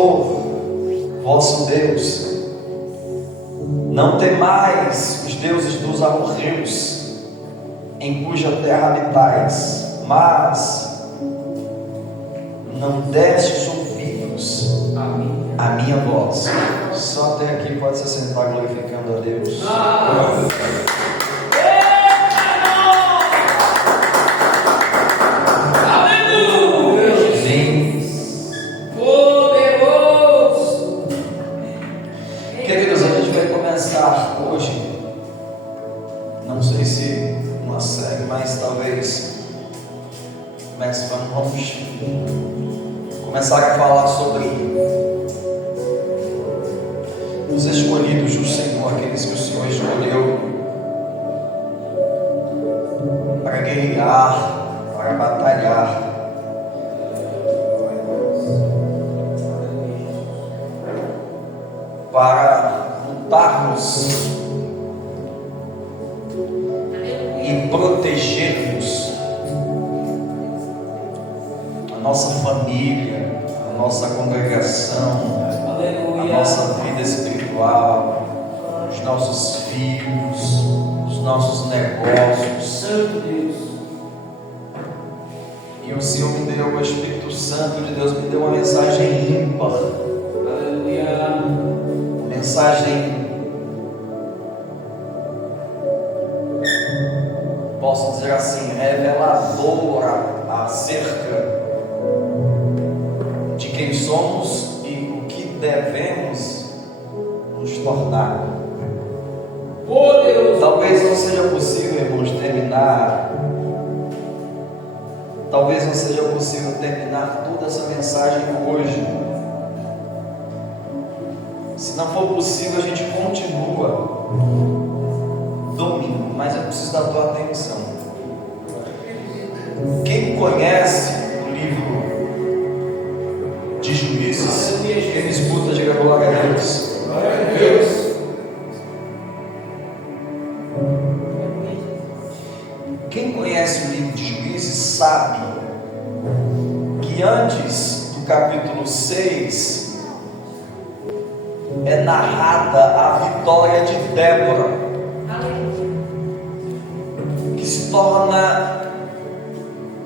Senhor, vosso Deus. Não temais os deuses dos amorreus, em cuja terra habitais, mas não destes ouvidos à minha voz. Só até aqui pode se sentar glorificando a Deus. Hoje, não sei se uma série, mas talvez vamos começar a falar sobre os escolhidos do Senhor, aqueles que o Senhor escolheu para guerrear, para batalhar, para lutarmos e protegermos a nossa família, a nossa congregação, a nossa vida espiritual, os nossos filhos, os nossos negócios. Santo Deus. E o Senhor me deu, o Espírito Santo de Deus me deu uma mensagem ímpar. Mensagem, posso dizer assim, reveladora acerca de quem somos e o que devemos nos tornar. Talvez não seja possível, irmãos, talvez não seja possível terminar toda essa mensagem hoje. Se não for possível, a gente continua domingo, mas eu preciso da tua atenção. Quem conhece o livro de Juízes, quem me escuta, diga glória a Deus. Glória a Deus. Quem conhece o livro de Juízes sabe que antes do capítulo 6 é narrada a vitória de Débora, que se torna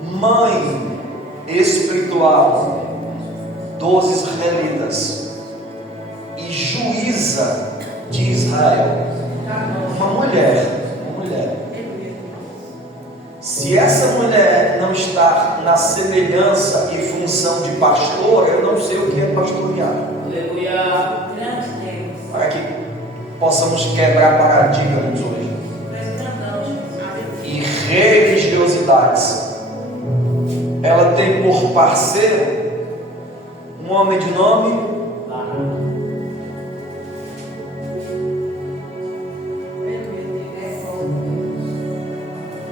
mãe espiritual dos israelitas e juíza de Israel. Uma mulher. Se essa mulher não está na semelhança e função de pastor, eu não sei o que é pastorear. Aleluia. Para que possamos quebrar paradigmas hoje e religiosidades. Ela tem por parceiro um homem de nome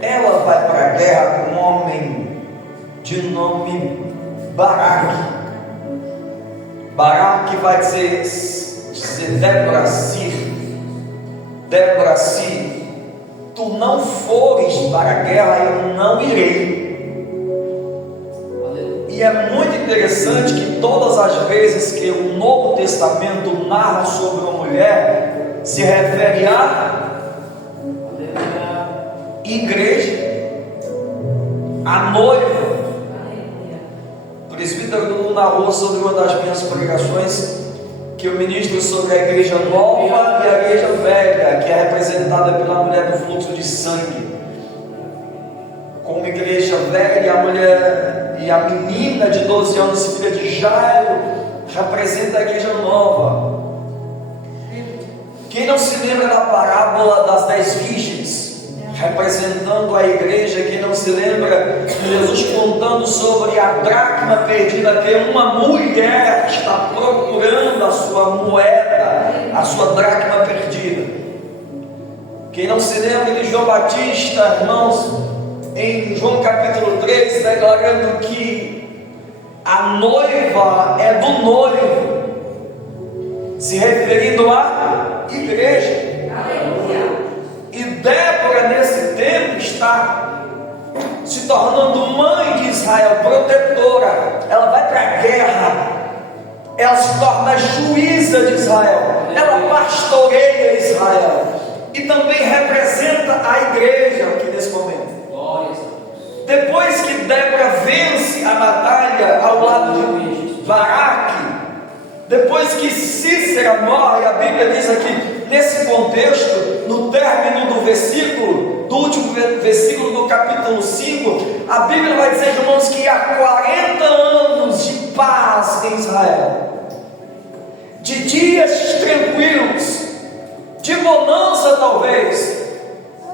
ela vai para a guerra com um homem de nome Baraque. Baraque vai dizer Débora, se tu não fores para a guerra, eu não irei. E é muito interessante que todas as vezes que o Novo Testamento narra sobre uma mulher, se refere à igreja, à noiva. O presbítero Dudu narrou sobre uma das minhas pregações que eu ministro sobre a igreja nova e a igreja velha, que é representada pela mulher do fluxo de sangue. Como igreja velha, a mulher e a menina de 12 anos, filha de Jairo, representa a igreja nova. Quem não se lembra da parábola das 10 virgens, representando a igreja? Quem não se lembra de Jesus contando sobre a dracma perdida, que uma mulher está procurando a sua moeda, a sua dracma perdida? Quem não se lembra de João Batista, irmãos, em João capítulo 3, declarando que a noiva é do noivo, se referindo à igreja. E Débora, nesse tempo, está se tornando mãe de Israel, protetora. Ela vai para a guerra, ela se torna juíza de Israel, ela pastoreia Israel e também representa a igreja aqui nesse momento. Depois que Débora vence a batalha ao lado de Baraque, depois que Cícera morre, a Bíblia diz aqui, nesse contexto, no término do versículo, do último versículo do capítulo 5, a Bíblia vai dizer, irmãos, que há 40 anos de paz em Israel, de dias tranquilos, de bonança talvez,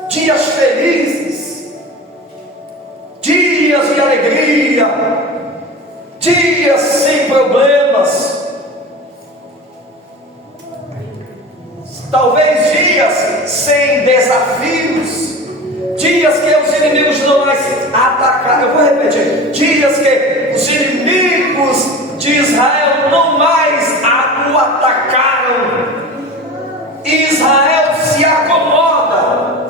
dias felizes, dias de alegria, dias sem problemas, talvez dias sem desafios, dias que os inimigos não mais atacaram. Eu vou repetir: dias que os inimigos de Israel não mais o atacaram, e Israel se acomoda.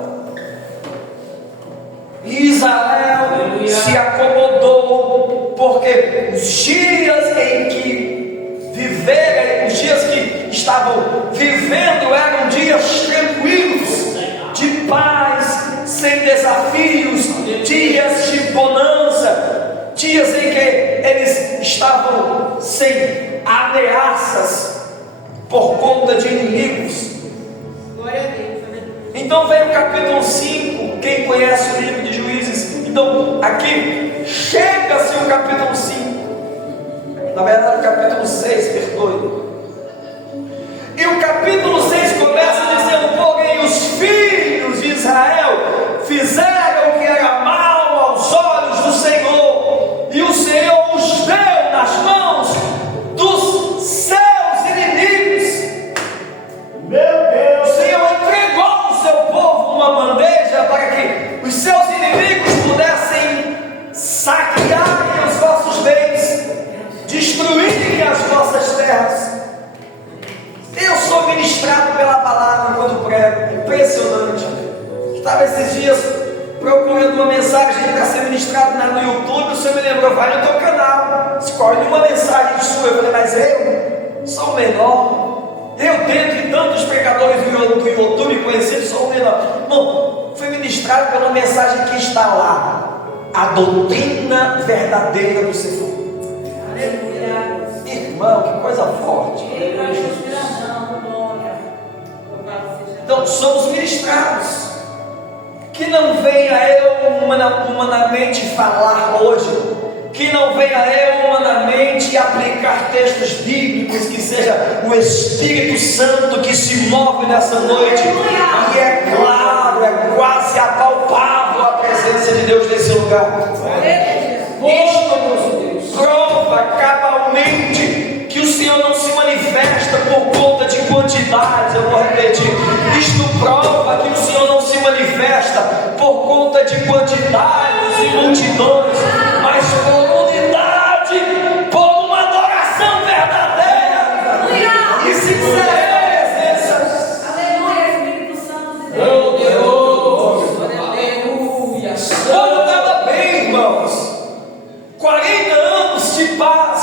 Israel se acomodou, porque os dias em que viveram, os dias que estavam vivendo eram dias tranquilos, de paz, sem desafios, dias de bonança, dias em que eles estavam sem ameaças por conta de inimigos. Glória a Deus. Então vem o capítulo 5, quem conhece o livro de Juízes. Então aqui chega-se o capítulo 5, na verdade o capítulo 6, perdoe. E o capítulo 6 começa dizendo: porém os filhos de Israel fizeram o que era mal aos olhos do Senhor, e o Senhor os deu nas mãos dos seus inimigos. Meu Deus! O Senhor entregou o seu povo uma bandeja para que os seus inimigos pudessem saquearem os vossos bens, destruírem as vossas terras. Eu sou ministrado pela palavra quando prego, impressionante. Estava esses dias procurando uma mensagem para ser ministrado no YouTube. O Senhor me lembrou: vai no teu canal, escolhe uma mensagem sua. Eu falei: mas eu sou o menor. Eu, dentre tantos pregadores do YouTube conhecidos, sou o menor. Bom, fui ministrado pela mensagem que está lá: a doutrina verdadeira do Senhor. Aleluia. Irmão, que coisa forte. Então somos ministrados. Que não venha eu humanamente falar hoje, que não venha eu humanamente aplicar textos bíblicos, que seja o Espírito Santo que se move nessa noite. E é claro, é quase apalpável a presença de Deus nesse lugar. Isto prova cabalmente que o Senhor não se manifesta por conta de quantidades. Eu vou repetir: isto prova que o Senhor não se manifesta por conta de quantidades e multidões, mas por unidade, por uma adoração verdadeira e sincera. Aleluia, Espírito Santo de Meu Deus. Deus! Aleluia. Quando estava bem, irmãos, 40 anos de paz,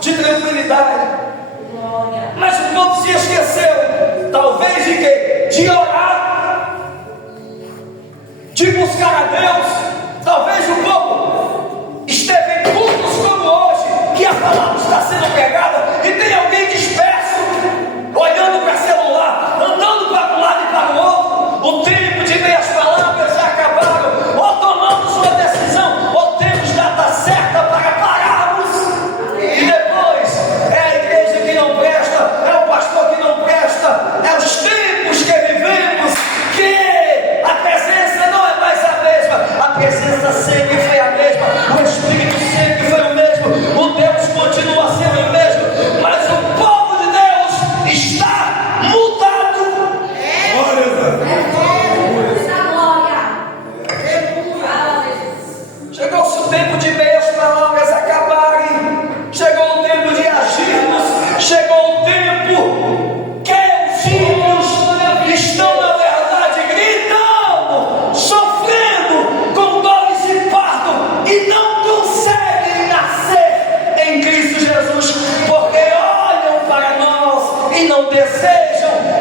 de tranquilidade. Glória. Mas o povo se esqueceu, talvez de quê? De orar, de buscar a Deus. Talvez o povo esteve em cultos como hoje, que a palavra está sendo pregada e tem alguém disperso, olhando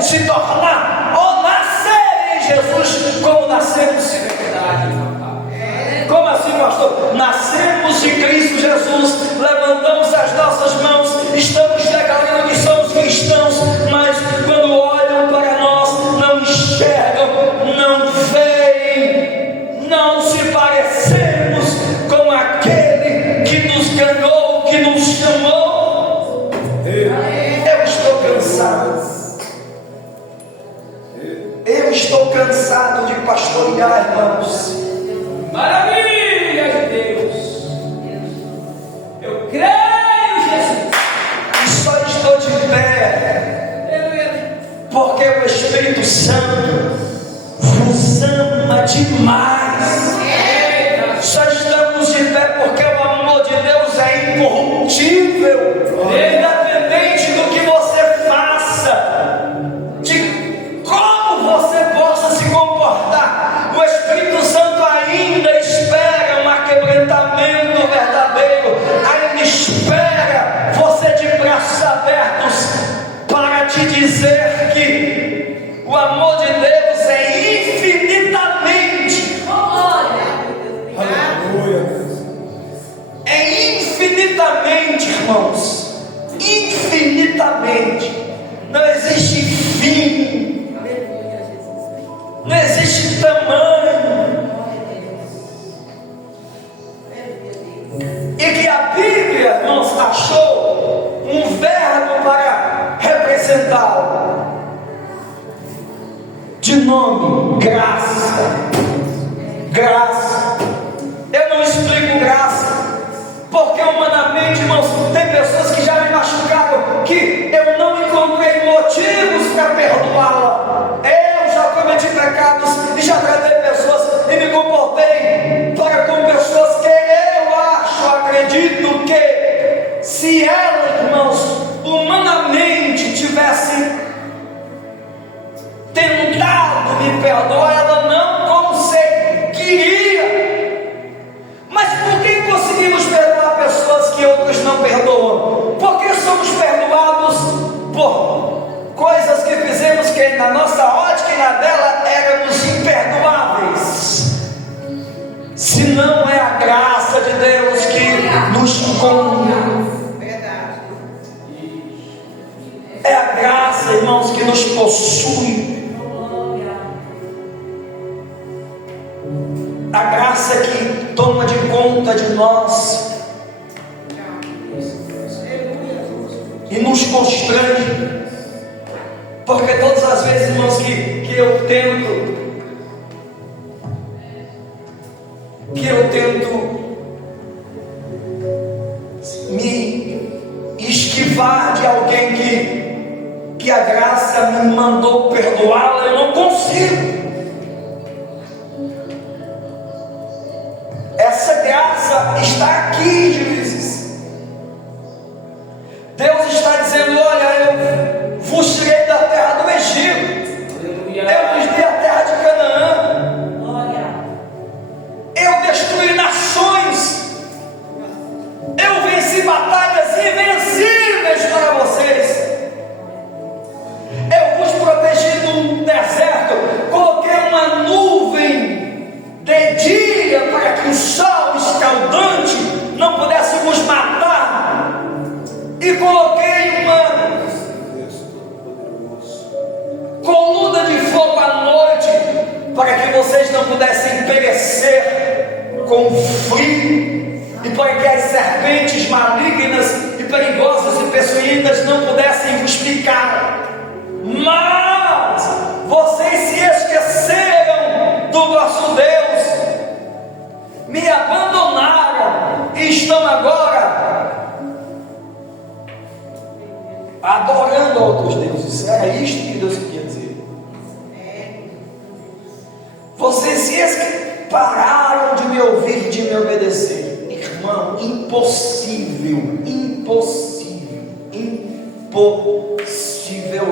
se tornar ou nascer em Jesus, como nascemos. Como assim, pastor? Nascemos de Cristo Jesus, levantamos as nossas mãos, estamos declarando que somos cristãos, mas quando olham para nós, não enxergam, não veem, não se parecemos com aquele que nos ganhou, que nos chamou. Eu estou cansado. Eu estou cansado de pastorear, irmãos. Maravilha de Deus. Eu creio, Jesus. E só estou de pé porque o Espírito Santo vos ama demais. Só estamos de pé porque o amor de Deus é incorruptível, independente do que você faça, de como você possa se comportar. O Espírito Santo ainda espera um aquebrantamento verdadeiro, ainda espera você de braços abertos para te dizer que o amor de Deus é infinitamente, é infinitamente, irmãos, infinitamente, não existe fim, não existe tamanho. E que a Bíblia, irmãos, achou um verbo para representá-lo, de nome graça. Graça. Eu não explico graça, porque humanamente, irmãos, tem pessoas que já me machucaram, que eu não encontrei motivos para perdoá-la. Eu já cometi pecados e já tratei pessoas e me comportei para com pessoas que eu acredito que se ela, irmãos, humanamente tivesse tentado me perdoar, ela não conseguiria. Mas por que conseguimos perdoar pessoas que outros não perdoam? Porque somos perdoados por coisas que fizemos que na nossa ótica e na dela éramos imperdoáveis. Se não é a graça de Deus que nos é a graça, irmãos, que nos possui. A graça que toma de conta de nós e nos constrange. Porque todas as vezes, irmãos, que eu tento me esquivar de alguém que a graça me mandou perdoá-la, eu não consigo. Essa graça está aqui, juízes. Deus está dizendo: olha, eu vos tirei da terra do Egito, eu vos dei a terra de Canaã, eu destruí nações, eu venci batalhas invencíveis para vocês, eu vos protegi do deserto, coloquei uma nuvem de dia para que o sol escaldante não pudesse vos matar, e coloquei uma coluna de fogo à noite para que vocês não pudessem perecer com frio, e para que as serpentes malignas e perigosas e peçonhentas não pudessem vos picar. Mas vocês se esqueceram do vosso Deus, me abandonaram e estão agora adorando outros deuses. Era isto que Deus queria dizer. Vocês se pararam de me ouvir, de me obedecer. Irmão, impossível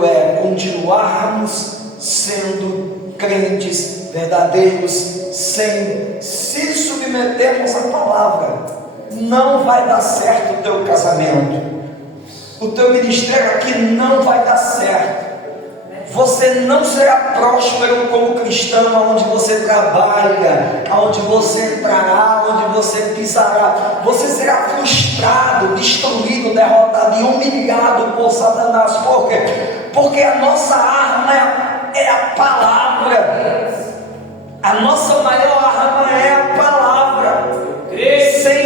é continuarmos sendo crentes verdadeiros sem se submetermos à palavra. Não vai dar certo o teu casamento, o teu ministério aqui não vai dar certo. Você não será próspero como cristão, aonde você trabalha, aonde você entrará, onde você pisará. Você será frustrado, destruído, derrotado e humilhado por Satanás. Por quê? Porque a nossa arma é a palavra. A nossa maior arma é a palavra.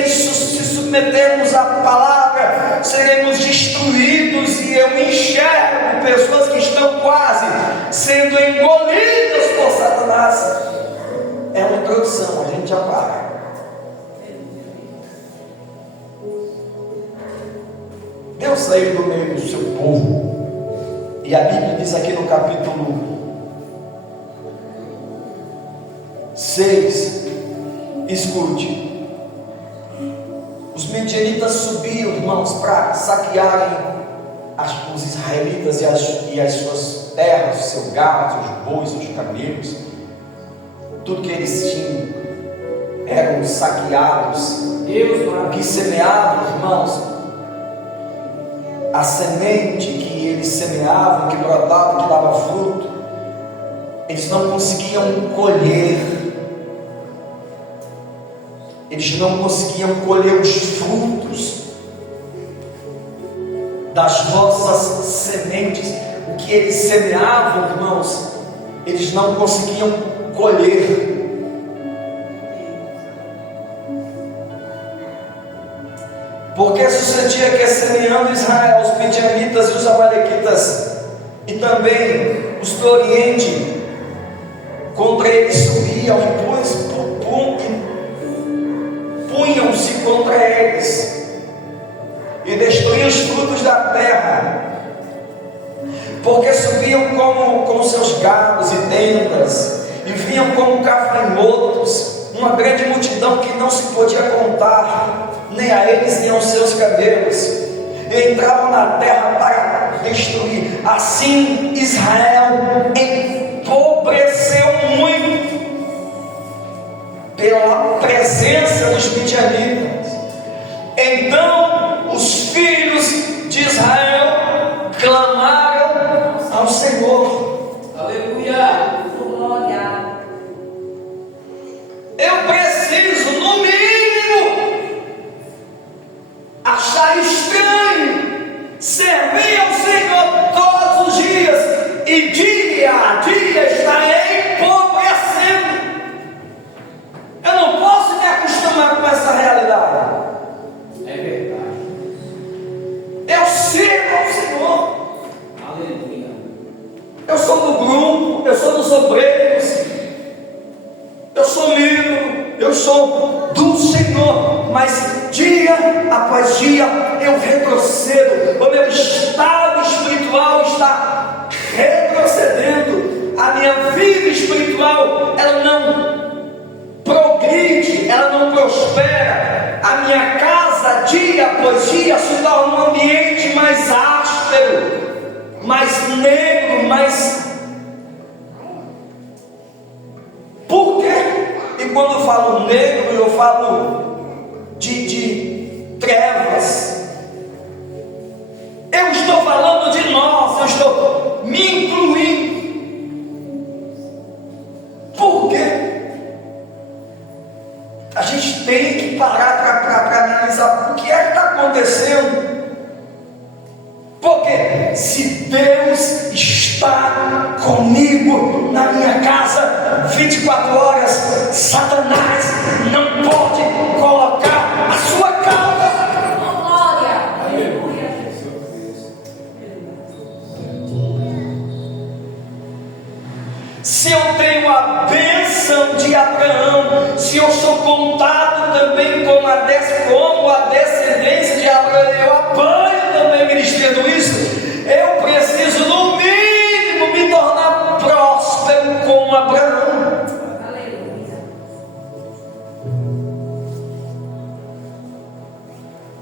Se submetermos à palavra, seremos destruídos. E eu enxergo pessoas que estão quase sendo engolidas por Satanás. É uma introdução, a gente já para. Deus saiu do meio do seu povo, e a Bíblia diz aqui no capítulo 6, escute. Os midianitas subiam, irmãos, para saquearem os israelitas e as suas terras, os seus gados, os bois, os camelos. Tudo que eles tinham eram saqueados. O que semeavam, irmãos, a semente que eles semeavam, que brotava, que dava fruto, eles não conseguiam colher. Eles não conseguiam colher os frutos das vossas sementes. O que eles semeavam, irmãos, eles não conseguiam colher. Porque sucedia que, semeando Israel, os midianitas e os amalequitas, e também os do Oriente, contra eles subiam e punham-se contra eles e destruíam os frutos da terra, porque subiam com seus gados e tendas, e vinham como gafanhotos, uma grande multidão que não se podia contar, nem a eles nem aos seus camelos, e entravam na terra para destruir. Assim Israel empobreceu muito pela presença dos midianitas. Então os filhos de Israel clamaram ao Senhor. Aleluia. Glória. Eu preciso, no mínimo, achar estranho servir ao Senhor todos os dias, e dia a dia está empobrecendo. Eu não posso me acostumar com essa realidade. É verdade. Eu sirvo ao Senhor. Aleluia. Eu sou do grupo, eu sou dos obreiros, eu sou membro, eu sou do Senhor, mas dia após dia eu retrocedo. O meu estado espiritual está retrocedendo. A minha vida espiritual, ela não progride, ela não prospera. A minha casa, dia após dia, se torna um ambiente mais áspero, mais negro, mais... Por quê? E quando eu falo negro, eu falo de trevas. Eu estou falando de nós, eu estou me incluindo. Por quê? A gente tem que parar para analisar o que é que está acontecendo. Porque se Deus está comigo na minha casa 24 horas, Satanás não pode colocar a sua cauda. Glória. Aleluia. Se eu tenho a bênção de Abraão, se eu sou contado também como a descendência de Abraão, eu apanho também ministrando isso. Eu preciso, no mínimo, me tornar próspero como Abraão. Aleluia.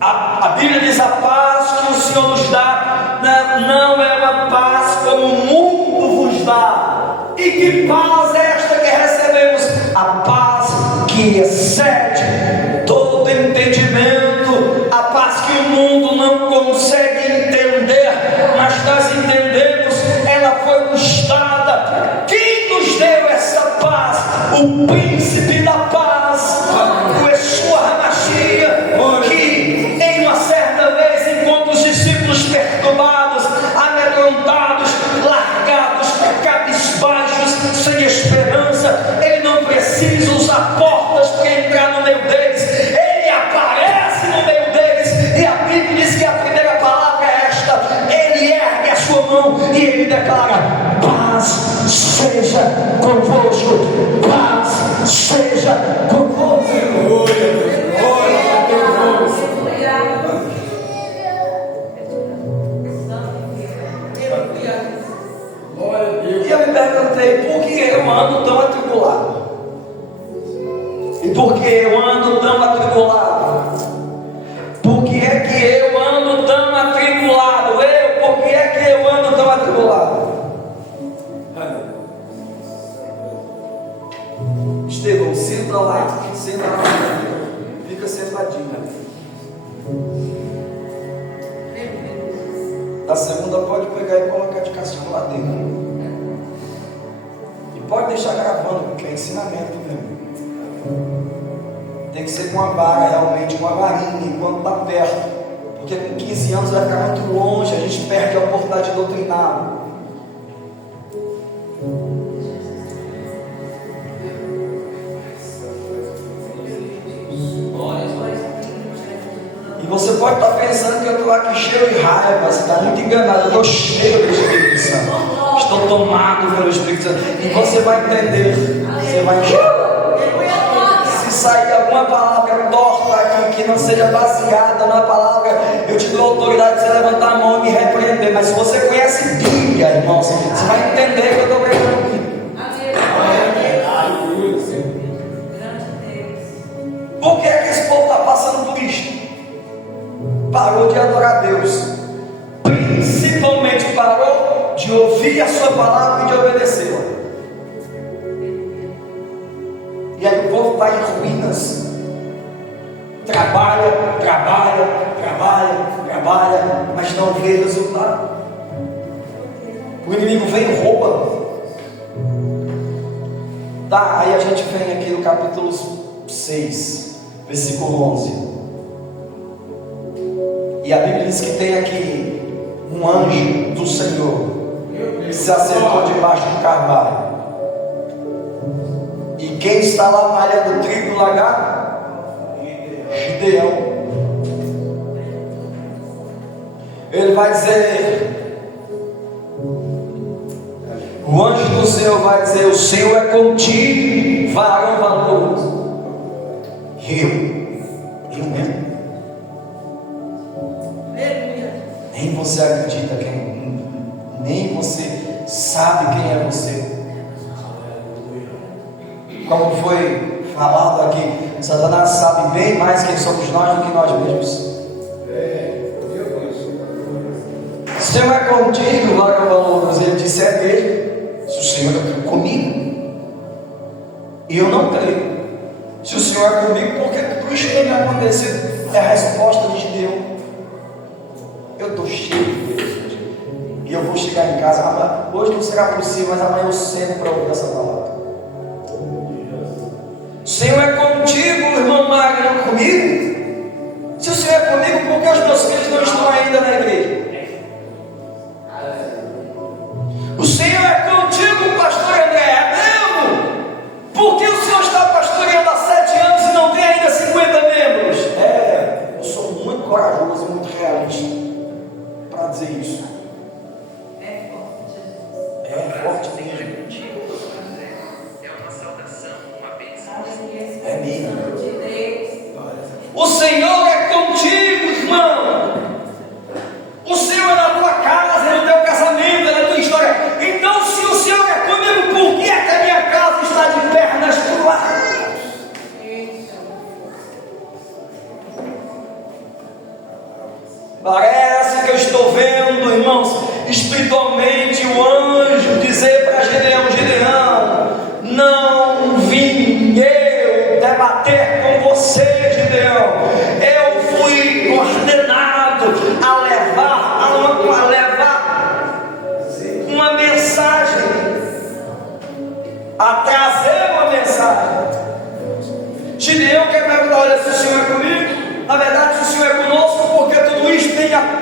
A Bíblia diz: a paz que o Senhor nos dá não é uma paz como o mundo vos dá. E que paz é esta que recebemos? A paz que excede todo entendimento, a paz que o mundo não consegue entender, mas nós entendemos. Ela foi nos precisa usar portas para entrar no meio deles. Ele aparece no meio deles, e a Bíblia diz que a primeira palavra é esta: ele ergue a sua mão e ele declara: paz seja convosco, paz seja convosco. E eu me perguntei, por que eu ando tão atribulado? E por que eu ando tão atribulado? Por que é que eu ando tão atribulado? Por que é que eu ando tão atribulado? Estevão, senta lá, fica sentadinho. Na segunda pode pegar e colocar de castigo lá dentro. E pode deixar gravando, porque é ensinamento mesmo. Tem que ser com a vara, realmente, com a varinha, enquanto está perto. Porque com 15 anos vai ficar muito longe, a gente perde a oportunidade de doutrinar. E você pode estar pensando que eu estou aqui cheio de raiva, você está muito enganado. Eu estou cheio do Espírito Santo, estou tomado pelo Espírito Santo. E você vai entender, você vai entender. Se sair alguma palavra torta aqui que não seja baseada na palavra, eu te dou autoridade de você levantar a mão e me repreender. Mas se você conhece Bíblia, irmãos, você vai entender que eu estou pregando aqui. Por que é que esse povo está passando por isto? Parou de adorar a Deus, principalmente parou de ouvir a sua palavra e de obedecê-la. E aí o povo está em ruínas, trabalha, mas não vê resultado. O inimigo vem e rouba. Tá, aí a gente vem aqui no capítulo 6, versículo 11. E a Bíblia diz que tem aqui um anjo do Senhor que se assentou debaixo do carvalho. E quem está lá malhando trigo no lagar? Gideão. Ele vai dizer, o anjo do Senhor vai dizer: o Senhor é contigo, varão valoroso. Eu mesmo. Nem você acredita nem você sabe quem é você. Como foi falado aqui, Satanás sabe bem mais quem somos nós do que nós mesmos. O Senhor é contigo, varão valoroso. Ele disse: é dele. Se o Senhor é comigo, e eu não creio. Se o Senhor é comigo, por que tudo isso tem me acontecido? É a resposta de Gideão. Eu estou cheio de Deus. E eu vou chegar em casa. Hoje não será possível, mas amanhã eu sento para ouvir essa palavra. O Senhor é contigo, irmão Magno, comigo? Se o Senhor é comigo, por que os meus filhos não estão ainda na igreja? O Senhor é contigo, pastor André, é mesmo? Por que o Senhor está pastoreando há 7 anos e não tem ainda 50 membros? Eu sou muito corajoso e muito realista para dizer isso. É forte mesmo. É uma saudação, uma bênção. É mesmo. O Senhor é contigo, irmão. O Senhor é na tua casa, é no teu casamento, é na tua história. Então, se o Senhor é comigo, por que é que a minha casa está de pernas pro ar? Parece que eu estou vendo, irmãos, espiritualmente o anjo dizer para Gideão: Gideão, não vim eu debater com você, Gideão. Eu fui ordenado a levar uma mensagem, a trazer uma mensagem. Gideão quer perguntar: olha, se o Senhor é comigo, na verdade, se o Senhor é conosco, porque tudo isso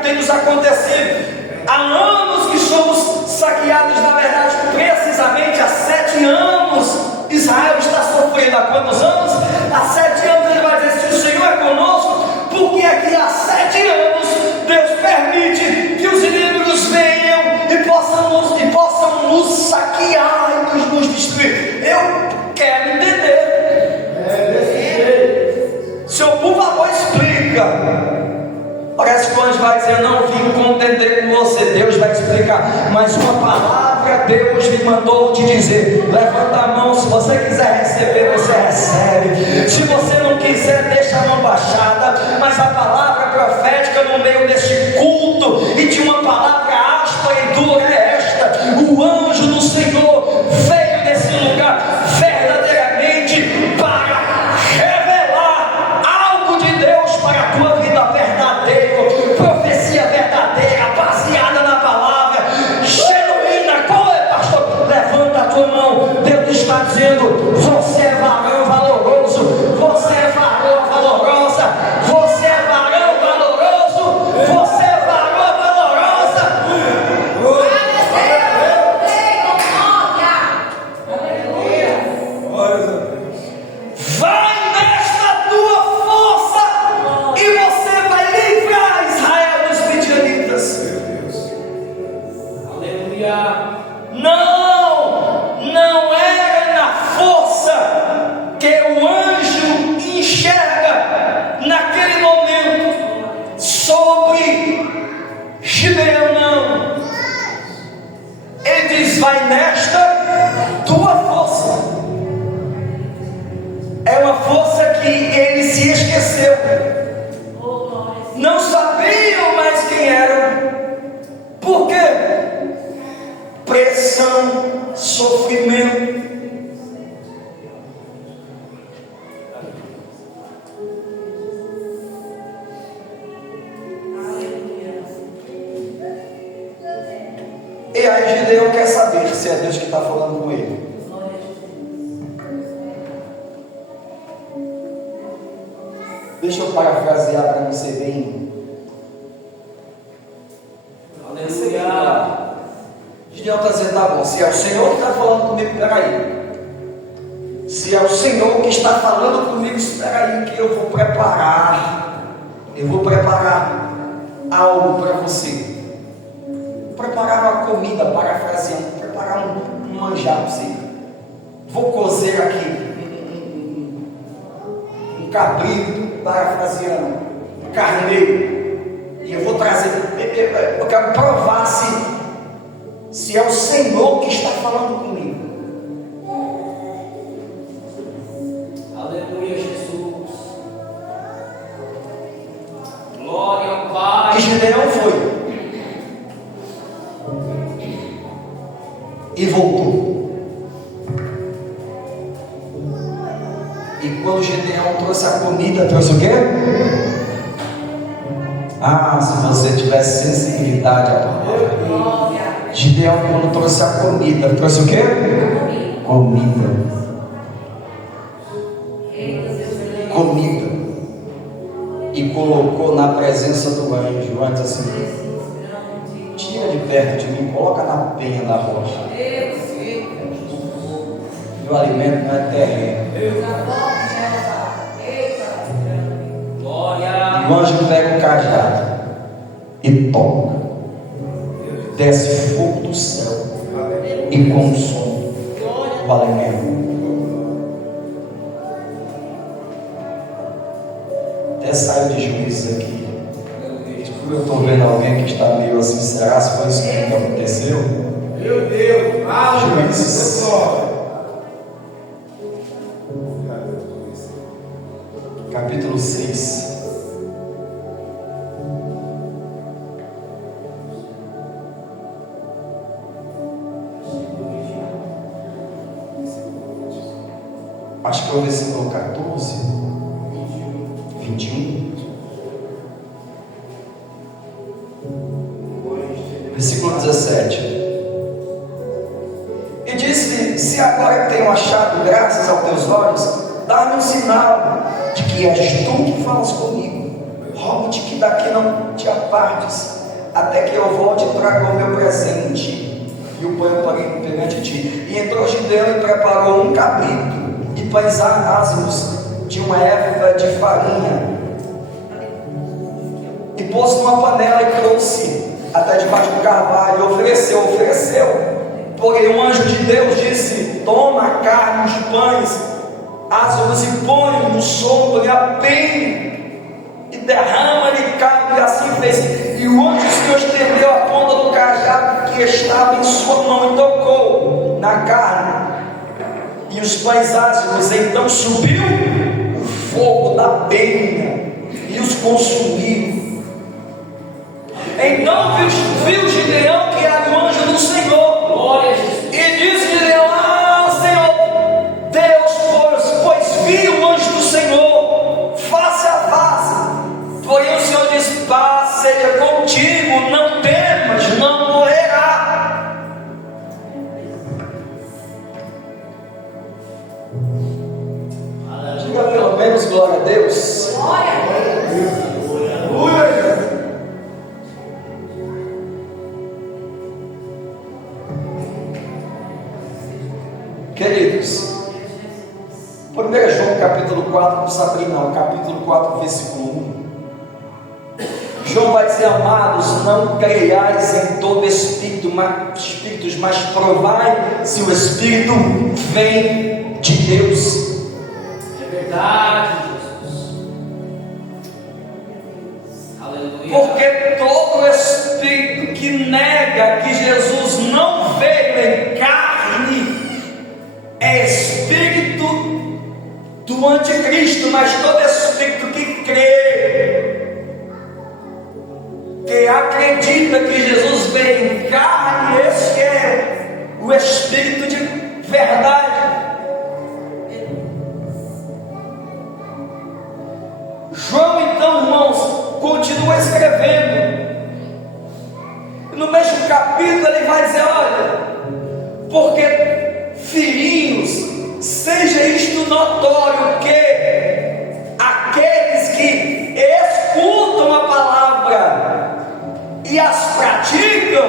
tem nos acontecido. Há anos que somos saqueados, na verdade, precisamente há 7 anos, Israel está sofrendo. Deus vai explicar, mas uma palavra Deus me mandou te dizer. Levanta a mão, se você quiser receber, você recebe. Se você não quiser, deixa a mão baixada. Mas a palavra profética no meio deste culto e de uma palavra áspera e dura é esta: o anjo do Senhor veio nesse lugar verdadeiramente para revelar algo de Deus para a tua vida, verdadeiro, profecia verdadeira, baseada na palavra, genuína. Qual é, pastor? Levanta a tua mão. Deus está dizendo: você é varão valoroso, você é varão valorosa, você é varão valoroso, você é varão valorosa. Vai nesta tua força e você vai livrar Israel dos midianitas. Aleluia. Não era na força que o anjo enxerga naquele momento sobre Gideão, não. Ele diz: vai nesta tua força. É uma força que ele se esqueceu. Não sabiam mais quem eram. Por quê? Pressão, sofrimento. E aí Gideão quer saber se é Deus que está falando com ele. Deixa eu parafrasear para não ser bem. Aleluia. Gideão está dizendo: tá bom, se é o Senhor que está falando comigo, peraí. Se é o Senhor que está falando comigo, espera aí que eu vou preparar. Eu vou preparar algo para você. Preparar uma comida, parafraseando, preparar um manjar para você. Vou cozer aqui um cabrito, parafraseando, um carneiro, e eu vou trazer. Eu quero provar se é o Senhor que está falando comigo. Aleluia, Jesus. Glória ao Pai. E Gideão foi e voltou. E quando Gideão trouxe a comida, trouxe o quê? Ah, se você tivesse sensibilidade à palavra. Gideão, quando trouxe a comida, trouxe o quê? Comida. Comida. E colocou na presença do anjo. O anjo assim: tira de perto de mim, coloca na penha da rocha. Meu alimento não é terreno. Glória. E o anjo pega o cajado e toca. Desce fogo do céu e consome o alimento. Até saiu de juízo aqui. Eu estou vendo alguém que está meio assim: será se foi isso que aconteceu? Meu Deus, Juízes. Capítulo 6. Acho que é o versículo 14, 21. Versículo 17. E disse: se agora tenho achado graças aos teus olhos, dá-me um sinal de que és tu que falas comigo. Rogo-te que daqui não te apartes, até que eu volte e traga o meu presente e o ponho perante ti. E entrou Gideão e preparou um cabrito e pães ázimos de uma erva de farinha, e pôs numa panela e trouxe até debaixo do carvalho, e ofereceu. Porém o anjo de Deus disse: toma a carne, os pães ázimos e põe no sombro e a pene e derrama-lhe caldo. E assim fez. E o anjo do Senhor estendeu a ponta do cajado que estava em sua mão e tocou na carne e os pães ázimos. Então subiu o fogo da penha e os consumiu. Então viu Gideão que era o anjo do Senhor. Glória a Jesus. E disse Gideão: Senhor Deus, pois vi o anjo do Senhor face a face. Porém o Senhor disse: paz seja contigo, não temas, não morrerá. Diga pelo menos glória a Deus. Glória a Deus. Aleluia. Queridos, 1 João capítulo 4, não precisa abrir não, capítulo 4, versículo 1. João vai dizer: amados, não creiais em todo espírito, mas provai se o Espírito vem de Deus. É verdade, Jesus. Aleluia. Porque todo espírito que nega que Jesus não veio em carne é espírito do anticristo. Mas todo espírito que crê, que acredita que Jesus veio em carne, esse é o espírito de verdade. João, então, irmãos, continua escrevendo. No mesmo capítulo ele vai dizer: olha, porque filhinhos, seja isto notório, que aqueles que escutam a palavra e as praticam,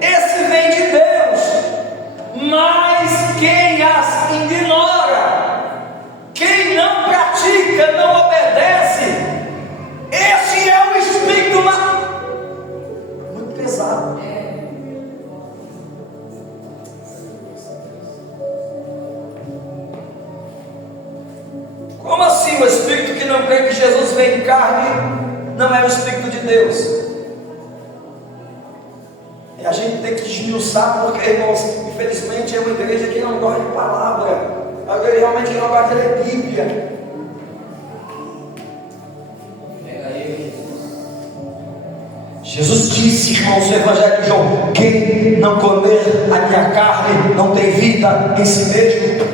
esse vem de Deus. Mas quem as ignora, quem não pratica, não obedece, esse é o espírito muito pesado. Como assim o espírito que não crê que Jesus vem em carne não é o espírito de Deus? E a gente tem que desmiuçar, porque, irmãos, infelizmente é uma igreja que não gosta de palavra, a igreja realmente não gosta de ler Bíblia. Pega aí, Jesus disse, irmãos, no Evangelho de João: quem não comer a minha carne não tem vida em si mesmo.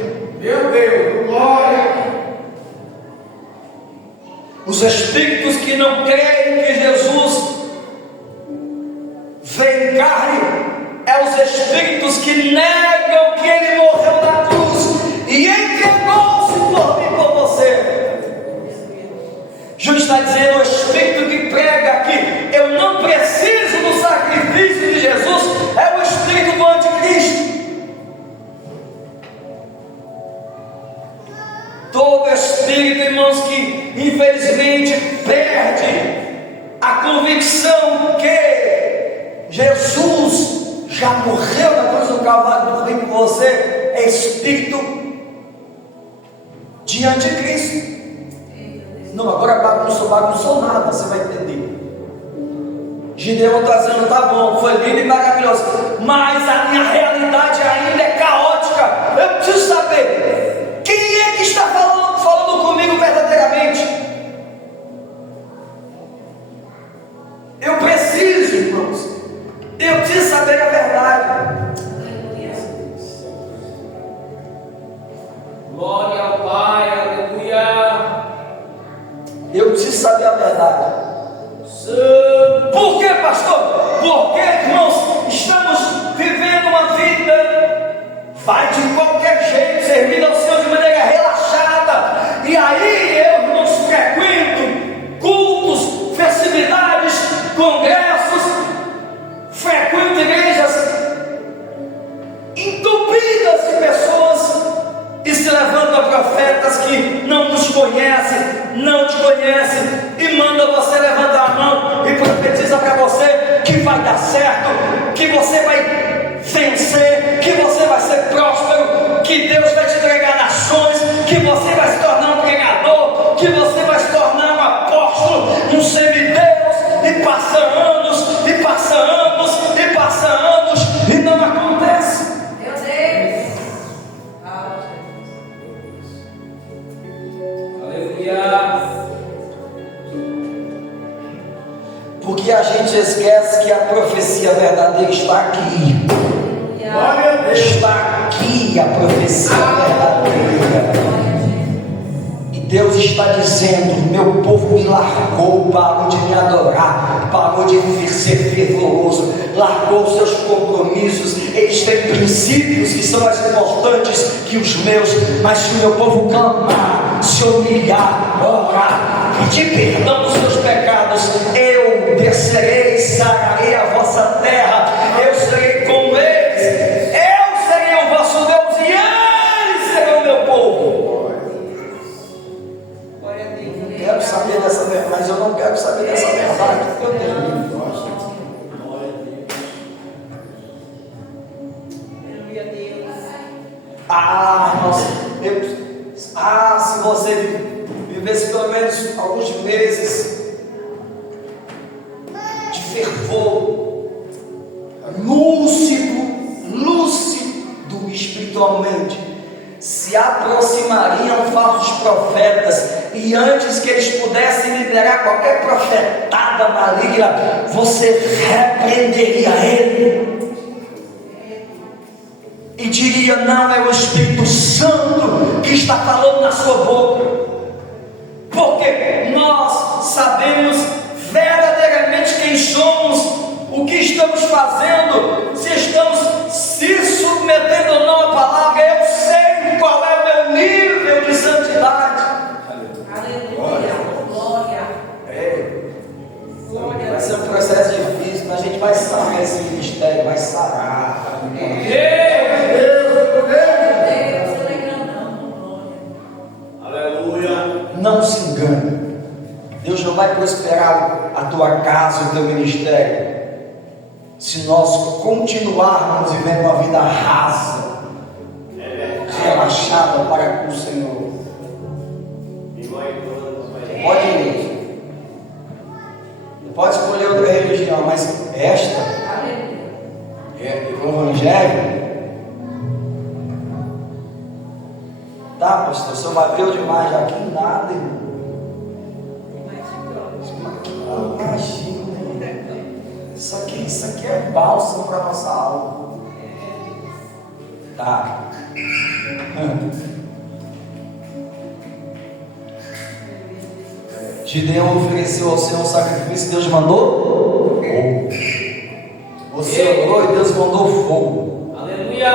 Meu Deus, glória! Os espíritos que não creem que Jesus vem em carne é os espíritos que negam que Ele morreu na cruz e entregou-se por mim e por você. Jesus está dizendo: o espírito que prega que eu não preciso do sacrifício de Jesus é o espírito do anticristo. Todo espírito, irmãos, que infelizmente perde a convicção que Jesus já morreu na cruz do Calvário por mim e por você, é espírito de anticristo. Não, agora bagunçou nada, você vai entender. Gideão está dizendo: tá bom, foi lindo e maravilhoso, mas a minha realidade ainda é caótica. Eu preciso saber quem é que está falando comigo verdadeiramente. Eu preciso, irmãos, eu preciso saber a verdade. glória ao Pai, aleluia. Eu preciso saber a verdade. Por que, pastor? Porque, irmãos, estamos vivendo uma vida, vai de qualquer jeito, servindo ao Senhor de maneira relaxada. E aí eu, irmãos, frequento cultos, festividades, congressos, frequento igrejas entupidas de pessoas, e se levantam profetas que não nos conhecem, não te conhecem, e mandam você levantar a mão e profetiza para você que vai dar certo, que você vai vencer, que você vai ser próspero, que Deus vai te entregar nações, que você vai se tornar um pregador, que você vai se tornar um apóstolo, um semideus, e passa anos, e passa anos, e passa gente esquece que a profecia verdadeira está aqui. Glória a Deus. Está aqui a profecia verdadeira. E Deus está dizendo: meu povo me largou, parou de me adorar, parou de ser fervoroso, largou seus compromissos. Eles têm princípios que são mais importantes que os meus. Mas se o meu povo clamar, se humilhar, orar, pedir perdão dos seus pecados, eu descerei, sararei a vossa terra, eu serei com eles, eu serei o vosso Deus e eles serão o meu povo. Eu quero saber dessa verdade, mas eu não quero saber dessa verdade. Eu tenho. Se você vivesse pelo menos alguns meses de fervor, lúcido espiritualmente, se aproximariam falsos profetas, e antes que eles pudessem liberar qualquer profetada maligna, você repreenderia ele e diria: não, é o Espírito Santo que está falando na sua boca, porque nós sabemos verdadeiramente quem somos, o que estamos fazendo, se estamos se submetendo ou não à palavra. Eu sei qual é o meu nível de santidade. Aleluia, glória. Vai ser um processo difícil, mas a gente vai sarar esse ministério, vai sarar. Aleluia. Não se engane, Deus não vai prosperar a tua casa, o teu ministério, se nós continuarmos vivendo uma vida rasa, relaxada para com o Senhor. Pode escolher outra religião, mas esta é o Evangelho. Tá, pastor, o senhor bateu demais já aqui, nada, irmão. Imagina, isso aqui é bálsamo para a nossa alma. Tá. Gideão ofereceu ao Senhor um sacrifício, Deus mandou fogo. Você orou e Deus mandou fogo. Aleluia.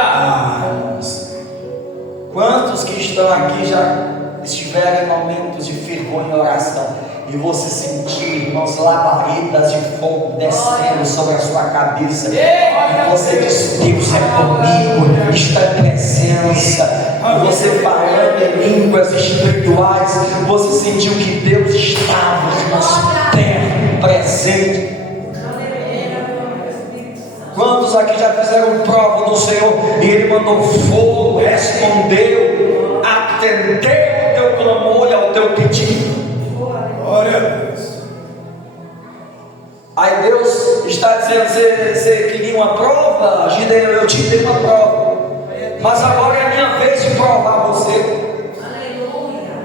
Quantos que estão aqui já estiveram em momentos de fervor em oração e você sentiu, irmãos, labaredas de fogo descendo sobre a sua cabeça, e você disse: Deus é comigo, está em presença, e você falando em línguas espirituais, você sentiu que Deus estava, irmãos, perto, presente. Quantos aqui já fizeram prova do Senhor e Ele mandou fogo, respondeu, atendeu o teu clamor e ao teu pedido? Glória a Deus. Aí Deus está dizendo: você queria uma prova? Gideão, eu te dei uma prova, mas agora é a minha vez de provar você. Aleluia.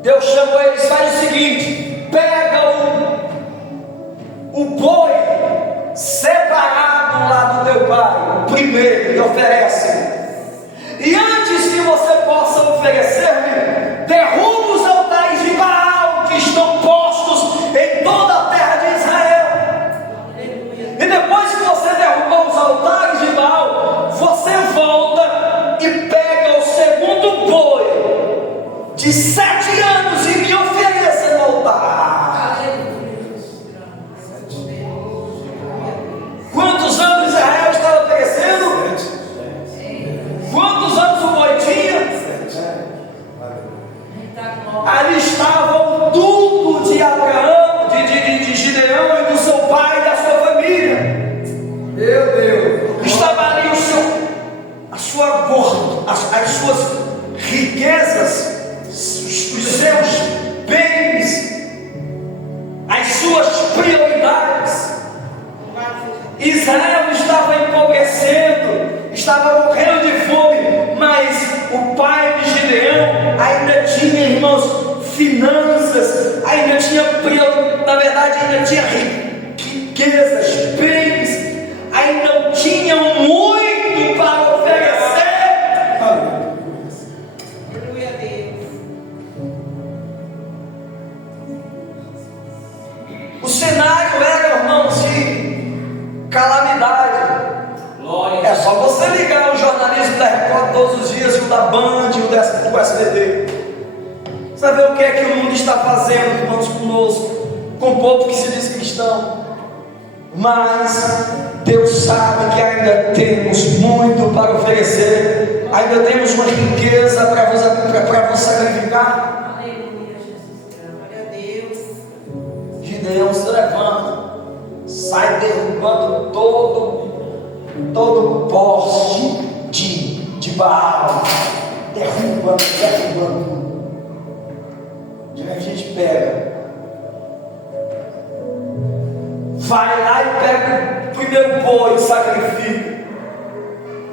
Deus chamou eles: faz o seguinte, pega o boi separado lá do teu pai, o primeiro, e oferece. E antes que você possa oferecer-me, derruba os altares de Baal que estão postos em toda a terra de Israel. E depois que você derrubar os altares de Baal, você volta e pega o segundo boi de 7 anos e me ofereça no altar. Quantos anos Israel estava oferecendo? Quantos anos o boi tinha? Ali estava tudo de Abraão, de Gideão e do seu pai e da sua família. Meu Deus! Estava ali as suas riquezas, os seus bens, as suas prioridades. Israel estava empobrecendo, estava morrendo de fome, mas o pai de Gideão ainda tinha, irmãos, finanças, ainda tinha, na verdade, ainda tinha riquezas, bens, ainda tinham muito para oferecer. Aleluia a Deus. O cenário era, irmãos, de calamidade. Glória. É só você ligar o jornalismo da Record todos os dias, e o da Band, e o do SBT. Você vai ver o que é que o mundo está fazendo, irmãos, conosco, com o povo que se diz cristão. Mas Deus sabe que ainda temos muito para oferecer, ainda temos uma riqueza para vos sacrificar. Aleluia, Jesus. Glória a Deus. Gideão se levanta, sai derrubando todo poste de Baal, derrubando. A gente pega, vai lá e pega o primeiro boi e sacrifica.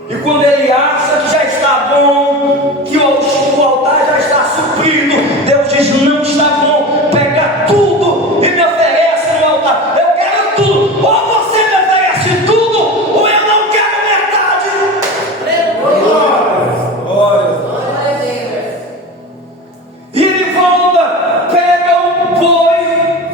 E quando ele acha que já está bom, que o altar já está suprido, Deus diz: não está bom, pega tudo e me oferece no altar. Eu quero tudo, ou você me oferece tudo, ou eu não quero metade. Glória. Glória a Deus. E ele volta, pega um boi,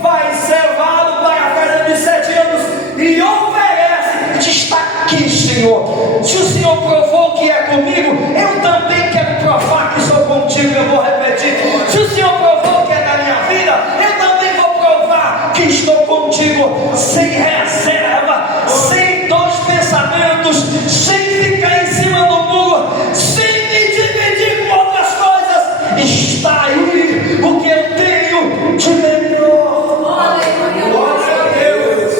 vai cevado para a festa de 7 anos e oferece. E diz: está aqui, Senhor. Se o Senhor provou que é comigo, eu também quero provar que sou contigo. Eu vou repetir: se o Senhor provou que é da minha vida, eu também vou provar que estou contigo, sem reserva, sem dois pensamentos, sem ficar em cima do muro, sem me dividir com outras coisas. Está aí o que eu tenho de melhor. Aleluia. Glória a Deus.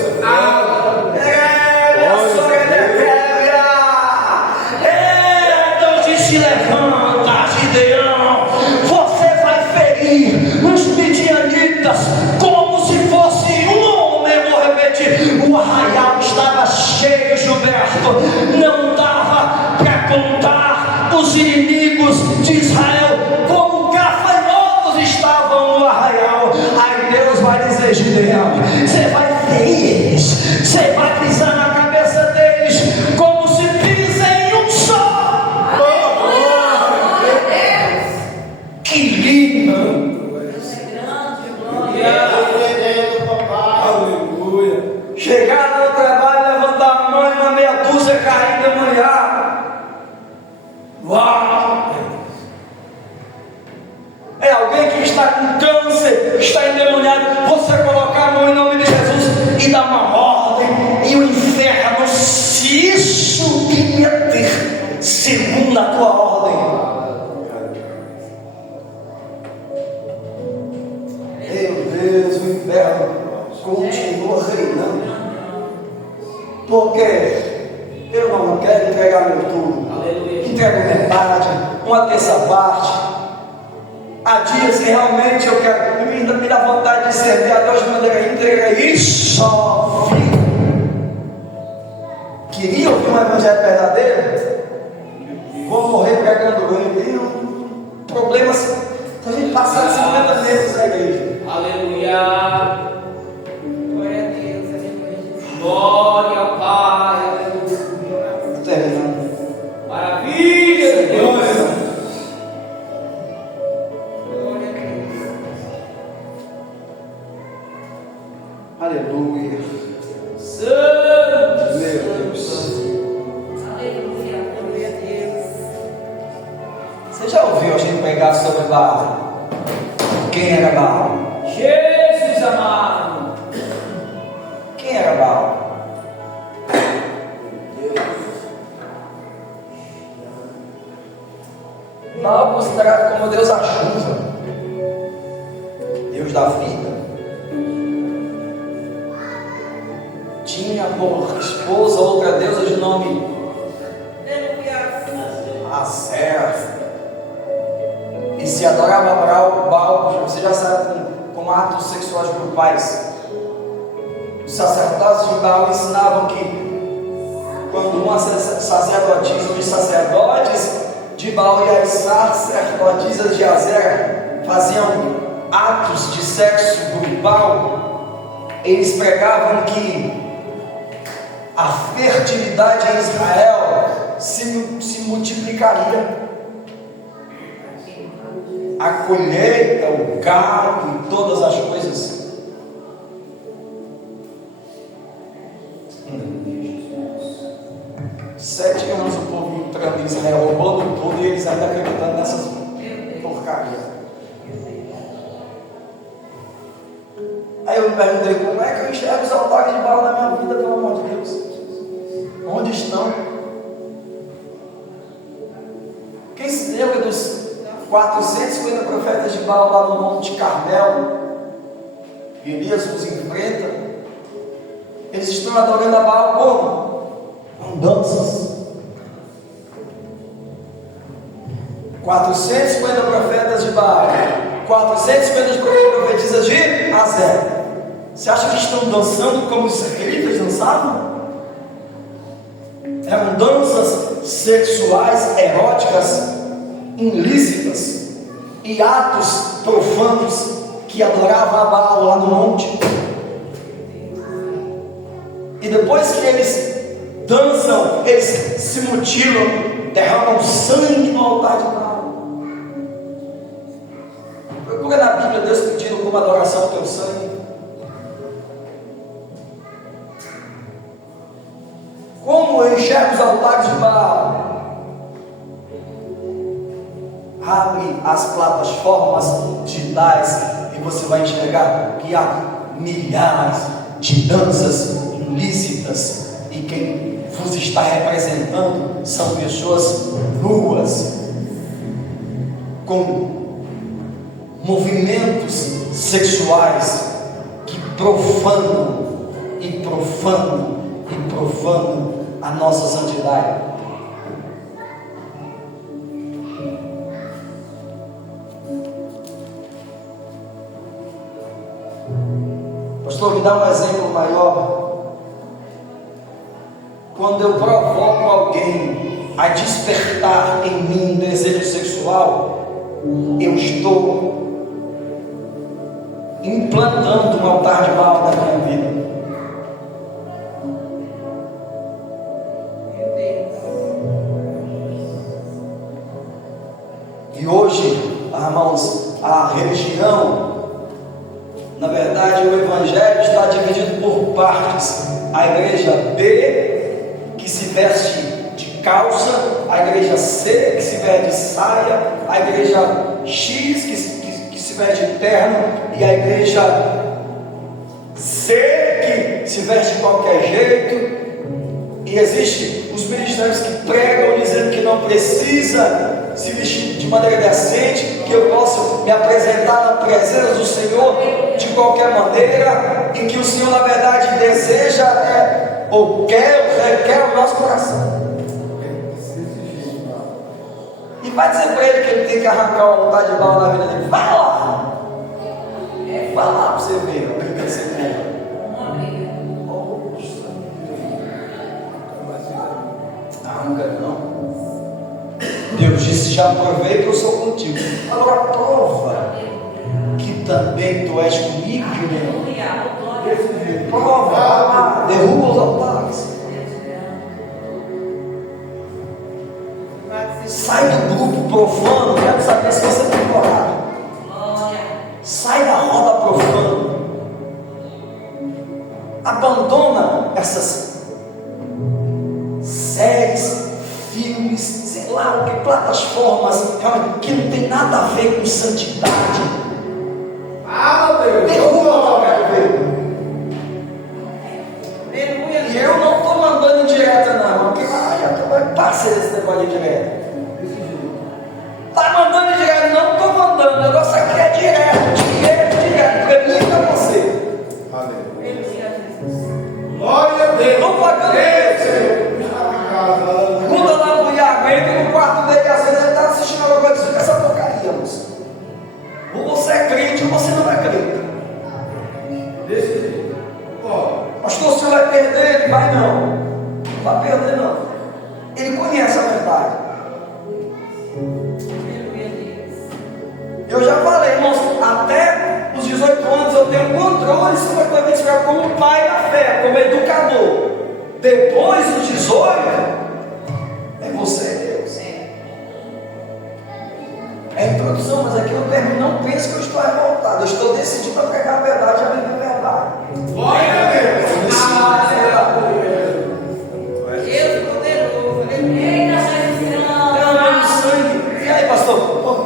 Deus se levanta, Gideão. Você vai ferir os midianitas como se fosse um homem. Eu vou repetir: o arraial estava cheio, Gilberto. Não dava para contar os inimigos de Israel, como gafanhotos estavam no arraial. Aí Deus vai dizer: Gideão, você vai ferir eles, você vai pisar na cabeça deles como se pisa em um só. Glória a Deus. Que lindo! Deus é grande, glória. Aleluia. Chegar no trabalho, levantar a mão e uma meia dúzia cair endemoniado. Uau! É alguém que está com câncer, está endemoniado. Você colocar a mão em nome de Jesus e dar uma ordem, e o inferno se submeter segundo a tua ordem. Meu Deus, o inferno continua reinando. Porque eu não quero entregar meu tudo. Aleluia. Entrego metade, uma terça parte. Há dias que realmente eu quero, me dá vontade de servir a Deus de maneira íntegra e só vida. Queria ouvir um evangelho verdadeiro? Vou morrer pregando ele. E o problema se a gente passar de 50 meses na igreja. Aleluia. Glória a Deus. Aleluia. Glória ao Pai. Aleluia. Terminando. Maravilha de Deus. Glória. Glória a Deus. Aleluia. Santo. Meu Deus. Aleluia. Glória a Deus. Você já ouviu a gente pregar sobre Baal? Quem era Baal? Jesus amado. Quem era Baal? Baal é considerado como Deus da chuva, Deus da vida. Tinha por esposa outra deusa de nome Aser. E se adorava Baal, você já sabe, com atos sexuais grupais. Os sacerdotes de Baal ensinavam que quando uma sacerdotisa, os sacerdotes de Baal e as sacerdotisas de Aser faziam atos de sexo grupal, eles pregavam que a fertilidade em Israel se multiplicaria. A colheita, o gado e todas as coisas. 7 anos o povo entrando em Israel, roubando tudo, e eles ainda acreditando nessas porcarias. Aí eu me perguntei, como é que eu enxergo os altares de Baal na minha vida, pelo amor de Deus? Onde estão? Quem se lembra dos 450 profetas de Baal lá no Monte Carmelo? Elias os enfrenta. Eles estão adorando a Baal como? Com danças. 450 profetas de Baal, 450 profetisas de Azé. Você acha que estão dançando como os israelitas dançavam? Eram danças sexuais, eróticas, ilícitas e atos profanos que adoravam a Baal lá no monte. E depois que eles dançam, eles se mutilam, derramam sangue no altar de Baal. Procura na Bíblia Deus pedindo como adoração o teu sangue. Como eu enxergo os altares de Baal? Abre as plataformas digitais e você vai enxergar que há milhares de danças ilícitas, e quem vos está representando são pessoas nuas, com movimentos sexuais que profanam a nossa santidade. Pastor, me dá um exemplo maior. Quando eu provoco alguém a despertar em mim um desejo sexual, eu estou implantando um altar de Baal na minha vida. E hoje, irmãos, a religião, na verdade, o evangelho está dividido por partes. A igreja B, que se veste de calça, a igreja C, que se veste de saia, a igreja X, que se veste de terno, e a igreja C, que se veste de qualquer jeito. E existem os ministérios que pregam dizendo que não precisa se vestir de maneira decente, que eu posso me apresentar na presença do Senhor de qualquer maneira, e que o Senhor na verdade deseja ou requer o nosso coração. E vai dizer para ele que ele tem que arrancar o altar de Baal na vida dele. Vai lá! Vai lá para você ver o que você tem. Arranca não. Deus disse: já provei que eu sou contigo. Agora prova que também tu és comigo, prova, derruba os altares. Sai do grupo profano. Quero saber se você tem coragem. Sai da roda profana. Abandona essas séries, filmes, sei lá o que, plataformas que não tem nada a ver com santidade. Derruba o que eu quero ver. E eu não estou mandando indireta não, porque já passei desse negócio de indireta. Está mandando indireta? Não estou mandando, o negócio aqui é direto, para mim e para você. Glória a Deus. Estou pagando ele. Muda lá pro Iago, no quarto dele, às vezes ele está assistindo alguma coisa com essa porcaria, moça. Ou você é crente ou você não é crente. Pastor, o senhor vai perder? Ele vai não. Não vai perder não. Ele conhece a verdade. Eu já falei, irmãos, até 18 anos eu tenho controle sobre a tua vida como pai da fé, como educador. Depois dos 18, é você, Deus. É introdução, mas aqui eu termino. Não pense que eu estou revoltado. Eu estou decidido a pregar a verdade e a viver a verdade. Glória a Deus. Deus poderoso. Eita, Jesus. Derramando sangue. E aí, pastor? Pô,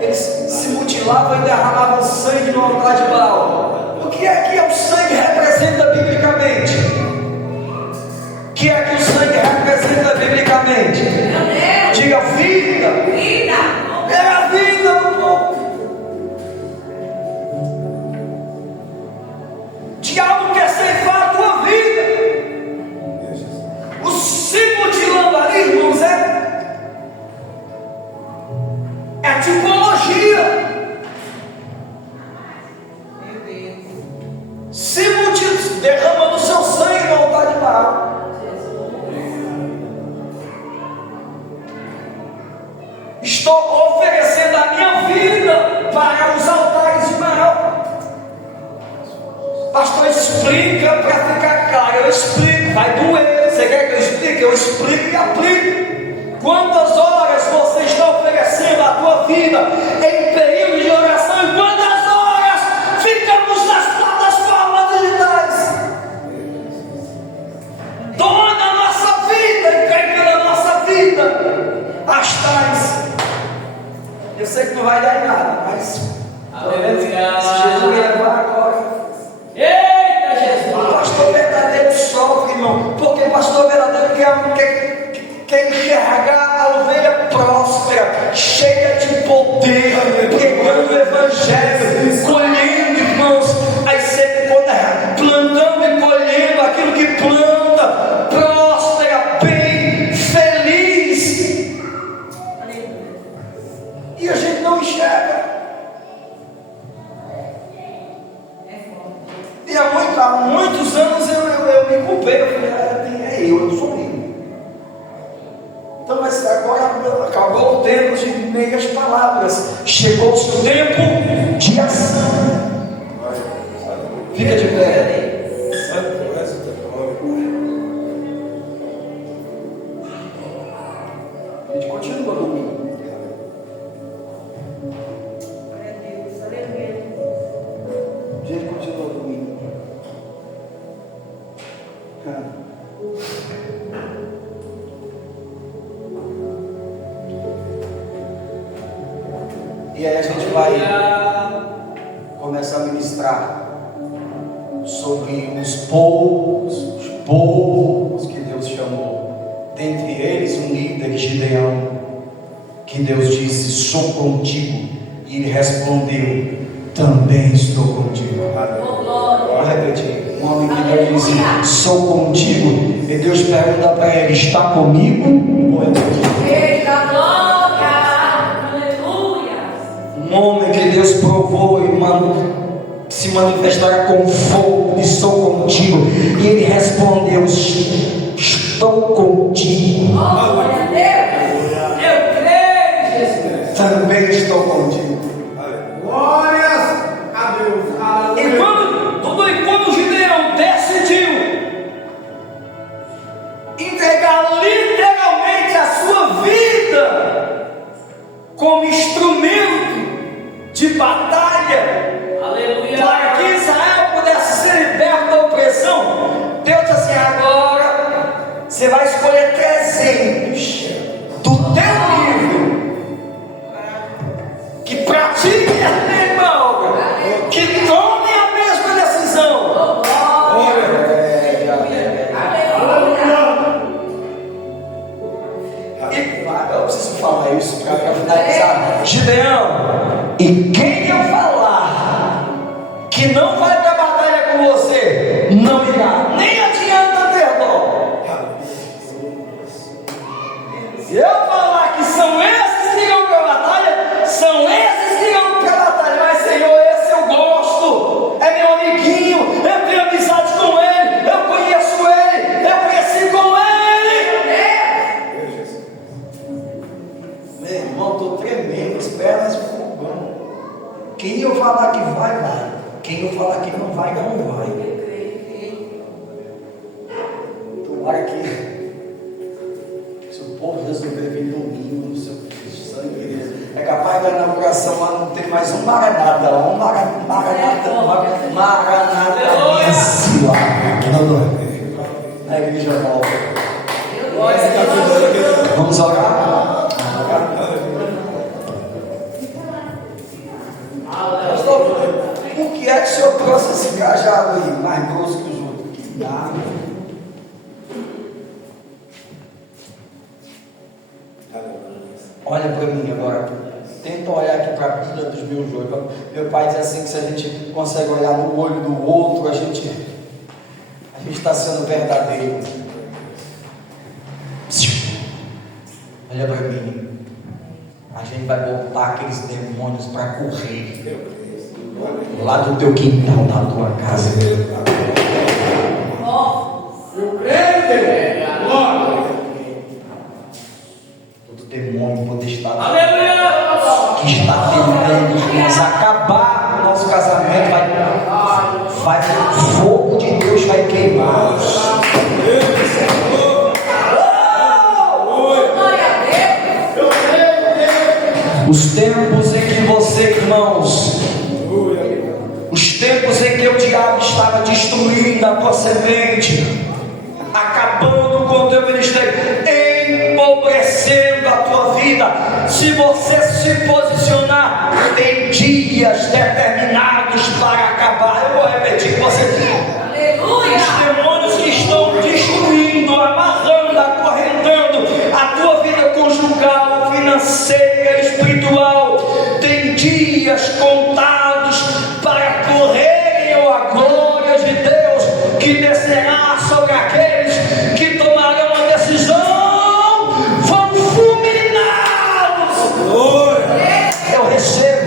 eles se mutilavam e derramavam sangue no altar de Baal. O que é que o sangue representa biblicamente? O que é que o sangue representa biblicamente? Meu Deus. Diga vida. Vida. É a vida do povo. O diabo quer ceifar a tua vida. O se mutilando ali, irmãos, é a tipologia. Meu Deus. Se mutilando, derramando o seu sangue no altar de Baal. Estou oferecendo a minha vida para os altares de Baal. Pastor, explica para ficar claro. Eu explico, vai doer. Você quer que eu explique? Eu explico e aplico. Quantas horas você está oferecendo a tua vida em período de oração? E quantas horas ficamos nas plataformas digitais? Dona da nossa vida, entrega da nossa vida as tais. Eu sei que não vai dar em nada, mas se Jesus me levar agora. Eita, Jesus. O pastor verdadeiro sofre, irmão, porque o pastor verdadeiro quer enxergar a ovelha próspera, cheia de poder, pregando o evangelho, colhendo, irmãos, aí sempre plantando e colhendo aquilo que planta, próspera, bem, feliz. E a gente não enxerga. E há muitos anos eu me culpei. Eu falei, eu sou eu. Então, mas agora acabou o tempo de meias palavras. Chegou-se o tempo de ação. Fica de pé. A gente continua domingo. Glória a Deus. Aleluia. A gente continua domingo. E aí a gente vai começar a ministrar sobre os povos que Deus chamou. Dentre eles um líder, Gideão, que Deus disse, sou contigo. E ele respondeu, também estou contigo. Vou repetir. Um homem que Deus disse, sou contigo. E Deus pergunta para ele, está comigo? Eita, glória. Aleluia. Um homem que Deus provou e se manifestará com fogo, e sou contigo. E ele respondeu, estou contigo. Glória a Deus. Eu creio, Jesus. Também estou contigo. Glórias a Deus. E quando Gideão decidiu entregar literalmente a sua vida como instrumento de batalha, Aleluia. para que Israel pudesse ser liberto da opressão, Deus disse assim, agora você vai escolher 300 do teu nível que pratiquem a mesma obra, que tomem a mesma decisão. E eu preciso falar isso para finalizar. Gideão, e quem eu falar que não vai para a batalha com você, não irá, nem adianta ter dó. Se eu falar que são esses que irão para a batalha, são esses que irão para a batalha. Mas Senhor, esse eu gosto, é meu amiguinho, eu tenho amizade com ele, eu conheço ele, eu cresci com ele. Meu irmão, estou tremendo, as pernas fogão. Quem eu falar que vai, vai. Quem não falar que não vai, não vai. Tomara que se o povo resolver vir domingo no seu sangue, é capaz da inauguração lá não ter mais um Maranata lá, um Maranata lá. Na igreja nova. Vamos orar? Por que é que o senhor trouxe esse cajado aí, mais grosso que os outros? Que nada. Olha para mim agora. Tenta olhar aqui para a Bíblia dos meus olhos. Meu pai diz assim que se a gente consegue olhar no olho do outro, a gente está sendo verdadeiro. Olha para mim. A gente vai botar aqueles demônios para correr lá do teu quintal, da tua casa. Eu creio. Glória. Todo demônio potestade Aleluia. que está tentando nos acabar com o nosso casamento, vai fogo de Deus vai queimar. Os tempos em que você, irmãos, os tempos em que o diabo estava destruindo a tua semente, acabando com o teu ministério, empobrecendo a tua vida, se você se posicionar, tem dias determinados para acabar. Eu vou repetir com você. Aleluia. Os demônios que estão destruindo, amarrando, acorrentando a tua vida conjugal, financeira, espiritual, tem dias contados para correrem a glória de Deus, que descerá sobre aqueles que tomarão a decisão, vão fulminá-los. Eu recebo.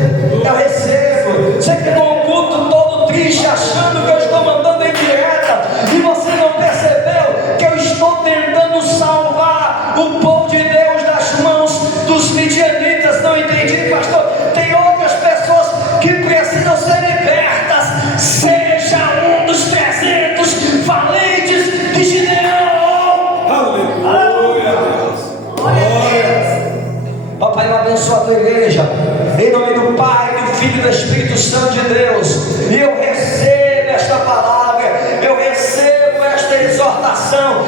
Você que no culto todo triste, achando que eu estou mandando em direta, e você não percebeu que eu estou tentando salvar o povo de Deus das mãos dos midianitas. Não entendi, pastor? Tem outras pessoas que precisam ser libertas. Seja um dos 300 valentes de Gideão. Aleluia. Papai, eu abençoo a tua igreja, em nome do Pai, do Filho e do Espírito Santo de Deus. E eu recebo esta palavra, eu recebo esta exortação,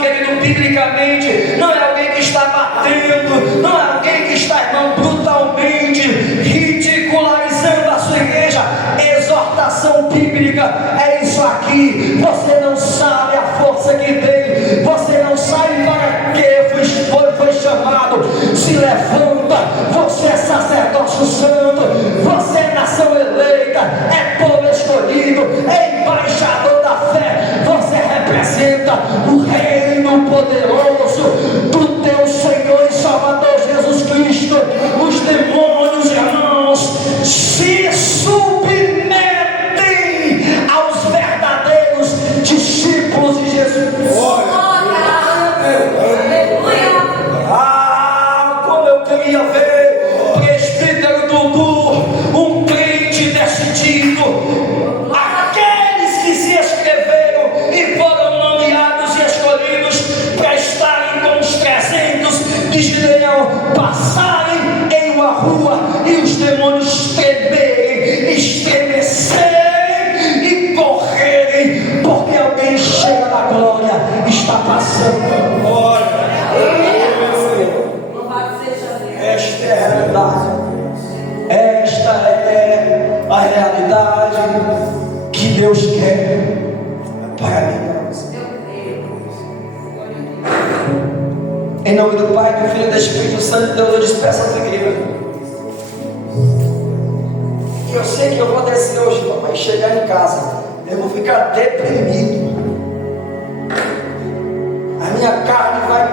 querido, biblicamente, não é alguém que está batendo, não é alguém que está, irmão, brutalmente ridicularizando a sua igreja. Exortação bíblica é isso aqui. Você não sabe a força que tem, você não sabe para que foi chamado. Se levanta, você é sacerdócio santo, você é nação eleita, é povo escolhido, é embaixador da fé, você representa o reino poderoso do teu Senhor e Salvador Jesus Cristo. Os demônios, irmãos, se submetem aos verdadeiros discípulos de Jesus. Como eu queria ver presbítero Dudu, um crente decidido, aqueles que se inscreveram e foram nomeados e escolhidos para estarem com os 300 de Gideão, passarem em uma rua e os demônios tremerem, estremecerem e correrem, porque alguém cheio da glória está passando. Esta é a realidade. Esta é a realidade que Deus quer para mim. Em nome do Pai, do Filho e do Espírito Santo, Deus, eu despeço a tua igreja. E eu sei que eu vou descer hoje, papai, chegar em casa, eu vou ficar deprimido. A minha carne vai